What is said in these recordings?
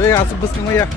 Oye, así pues como ya.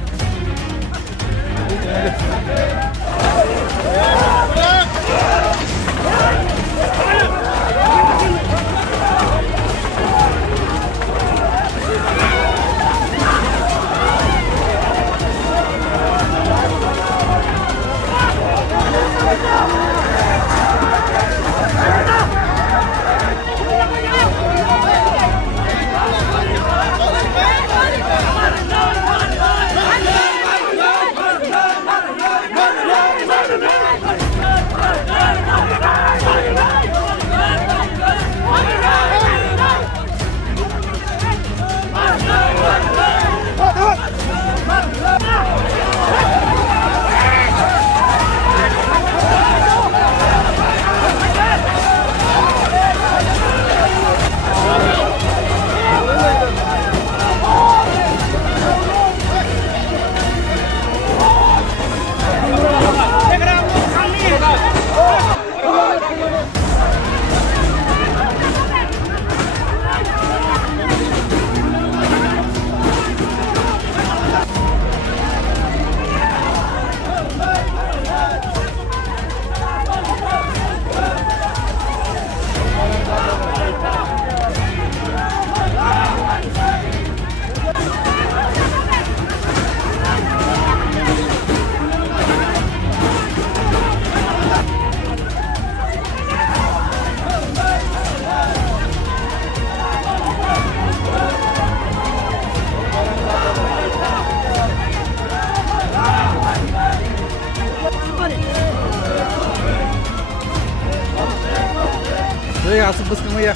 Oye, así pues como ya.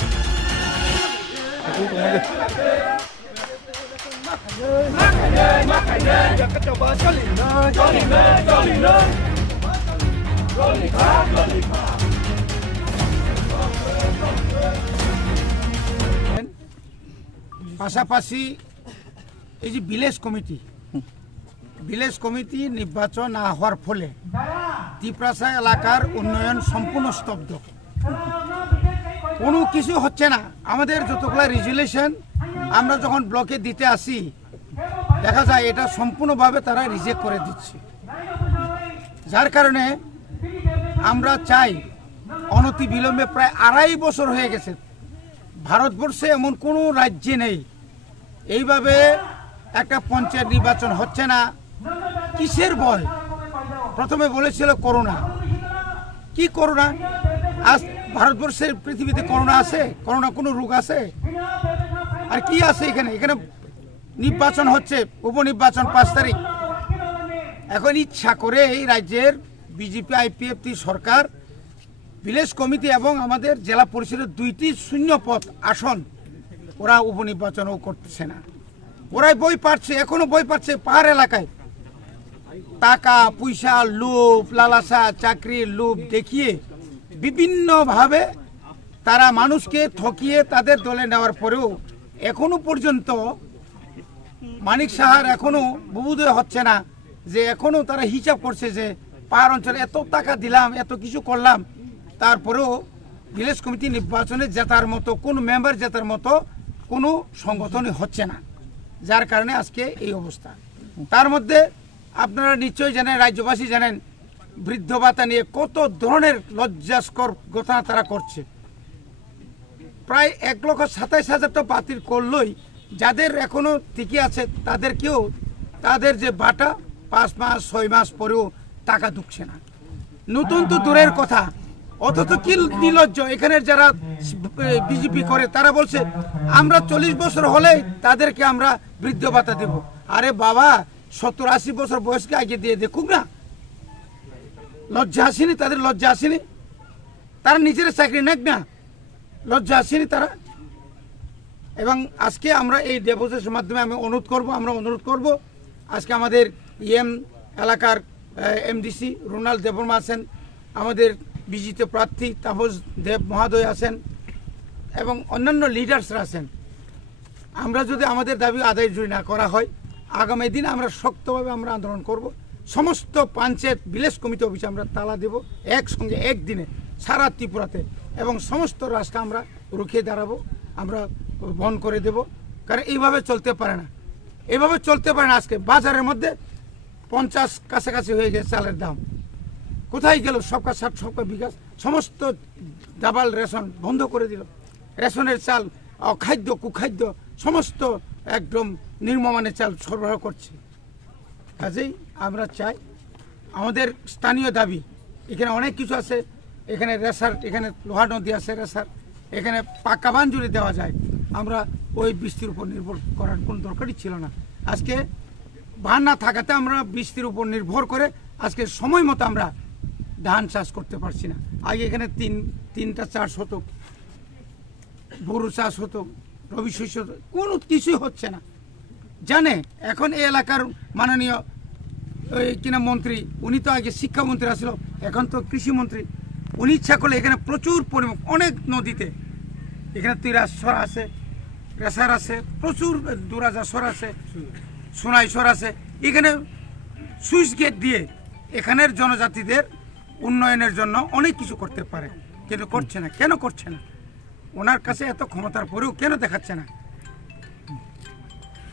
পাশাপাশি এই যে village committee নির্বাচন না হওয়ার ফলে দ্বীপরাসা এলাকার উন্নয়ন সম্পূর্ণ স্তব্ধ, কোনো কিছু হচ্ছে না। আমাদের যতগুলো রেজুলেশন আমরা যখন ব্লকে দিতে আসি দেখা যায় এটা সম্পূর্ণভাবে তারা রিজেক্ট করে দিচ্ছে, যার কারণে আমরা চাই অনতি বিলম্বে প্রায় 2.5 বছর হয়ে গেছে, ভারতবর্ষে এমন কোনো রাজ্যে নেই এইভাবে একটা পঞ্চায়েত নির্বাচন হচ্ছে না। কিসের ভয়? প্রথমে বলেছিল করোনা, কি করোনা? আজ ভারতবর্ষের পৃথিবীতে করোনা আছে? করোনা কোনো রোগ আছে? আর কি আছে এখানে? এখানে নির্বাচন হচ্ছে, উপনির্বাচন 5 তারিখ। এখন ইচ্ছা করে এই রাজ্যের বিজেপি আইপিএফটি সরকার ভিলেজ কমিটি এবং আমাদের জেলা পরিষদের 2টি শূন্য পদ আসন ওরা উপনির্বাচনও করতেছে না। ওরাই বই পাচ্ছে, এখনো বই পাচ্ছে পাহাড় এলাকায় টাকা পয়সা লোভ লালসা চাকরির লোভ দেখিয়ে বিভিন্নভাবে তারা মানুষকে ঠকিয়ে তাদের দলে নেওয়ার পরেও এখনো পর্যন্ত মানিক সাহার এখনো বোধোদয় হচ্ছে না, যে এখনো তারা হিসাব করছে যে পাহাড় অঞ্চলে এত টাকা দিলাম, এত কিছু করলাম, তারপরেও ভিলেজ কমিটি নির্বাচনে জেতার মতো কোনো মেম্বার জেতার মতো কোনো সংগঠনই হচ্ছে না, যার কারণে আজকে এই অবস্থা। তার মধ্যে আপনারা নিশ্চয়ই জানেন, রাজ্যবাসী জানেন, বৃদ্ধ ভাতা নিয়ে কত ধরনের লজ্জাস্কর ঘটনা তারা করছে। প্রায় 1,27,000 বাতিল করলই যাদের এখনো টিকে আছে তাদেরকেও তাদের যে বাটা 5 মাস 6 মাস পরেও টাকা ঢুকছে না। নতুন তো দূরের কথা, অথচ কি নির্লজ্জ এখানের যারা বিজেপি করে তারা বলছে আমরা 40 বছর হলে তাদেরকে আমরা বৃদ্ধ ভাতা দেব। আরে বাবা, 70-80 বছর বয়সকে আগে দিয়ে দেখুক না, লজ্জা আসেনি তাদের? লজ্জা আসেনি? তারা নিজের চাকরি নেক না, লজ্জা আসেনি তারা? এবং আজকে আমরা এই ডেপুটেশনের মাধ্যমে আমরা অনুরোধ করব আজকে আমাদের এলাকার এমডিসি রুনাল দেববর্মা আছেন, আমাদের বিজিত প্রার্থী তাপস দেব মহোদয় আছেন এবং অন্যান্য লিডার্সরা আছেন। আমরা যদি আমাদের দাবি আদায় যদি না করা হয়, আগামী দিন আমরা শক্তভাবে আমরা আন্দোলন করব। সমস্ত পঞ্চায়েত ভিলেজ কমিটি অফিসে আমরা তালা দেব একসঙ্গে একদিনে সারা ত্রিপুরাতে, এবং সমস্ত রাস্তা আমরা রুখে দাঁড়াবো, আমরা বন্ধ করে দেব। কারণ এইভাবে চলতে পারে না, এইভাবে চলতে পারে না। আজকে বাজারের মধ্যে 50 কাছাকাছি হয়ে গেছে চালের দাম। কোথায় গেল সবকা ষাট সবকা বিকাশ? সমস্ত ডাবল রেশন বন্ধ করে দিল। রেশনের চাল, খাদ্য কুখাদ্য সমস্ত একদম নিম্নমানের চাল সরবরাহ করছে। কাজেই আমরা চাই আমাদের স্থানীয় দাবি, এখানে অনেক কিছু আছে, এখানে রেসার, এখানে লোহা নদী আছে রেসার, এখানে পাকা বাঁধ যদি দেওয়া যায়, আমরা ওই বৃষ্টির উপর নির্ভর করার কোনো দরকারই ছিল না। আজকে বাঁধ না থাকাতে আমরা বৃষ্টির উপর নির্ভর করে আজকে সময় মতো আমরা ধান চাষ করতে পারছি না। আগে এখানে তিনটা চাষ হতো, গরু চাষ হতো, রবি শস্য হতো, কোনো কিছুই হচ্ছে না জানে। এখন এই এলাকার মাননীয় ওই কিনা মন্ত্রী, উনি তো আগে শিক্ষামন্ত্রী আসলো, এখন তো কৃষিমন্ত্রী। উনি ইচ্ছা করলে এখানে প্রচুর পরিমাণ অনেক নদীতে, এখানে তিরাসর আছে, রেসার আছে, প্রচুর দুরাজাসর আছে, সোনাইসর আছে, এখানে সুইচ গেট দিয়ে এখানের জনজাতিদের উন্নয়নের জন্য অনেক কিছু করতে পারে, কিন্তু করছে না। কেন করছে না? ওনার কাছে এত ক্ষমতার পরেও কেন দেখাচ্ছে না?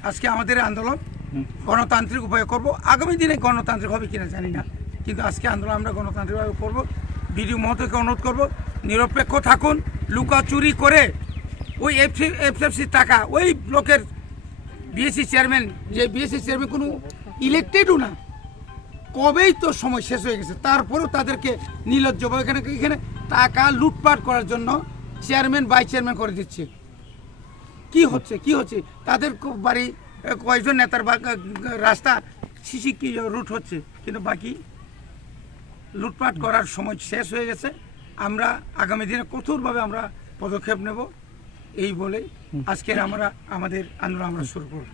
আজকে আমাদের আন্দোলন গণতান্ত্রিক উপায়ে করব। আগামী দিনে গণতান্ত্রিক হবে কিনা জানি না, কিন্তু আজকে আন্দোলন আমরা গণতান্ত্রিকভাবে করব। বিডিও মহোদয়কে অনুরোধ করব, নিরপেক্ষ থাকুন। লুকাচুরি করে ওই এফএফসি টাকা ওই ব্লকের বিএসসি চেয়ারম্যান, যে বিএসসি চেয়ারম্যান কোনো ইলেক্টেডও না, কবেই তো সময় শেষ হয়ে গেছে, তারপরেও তাদেরকে নির্লজ্জভাবে এখানে টাকা লুটপাট করার জন্য চেয়ারম্যান ভাইস চেয়ারম্যান করে দিচ্ছে। কি হচ্ছে তাদের বাড়ি কয়েকজন নেতার রাস্তা সিসি কি রুট হচ্ছে, কিন্তু বাকি লুটপাট করার সময় শেষ হয়ে গেছে। আমরা আগামী দিনে কঠোরভাবে আমরা পদক্ষেপ নেব, এই বলে আজকের আমাদের আন্দোলন আমরা শুরু করব।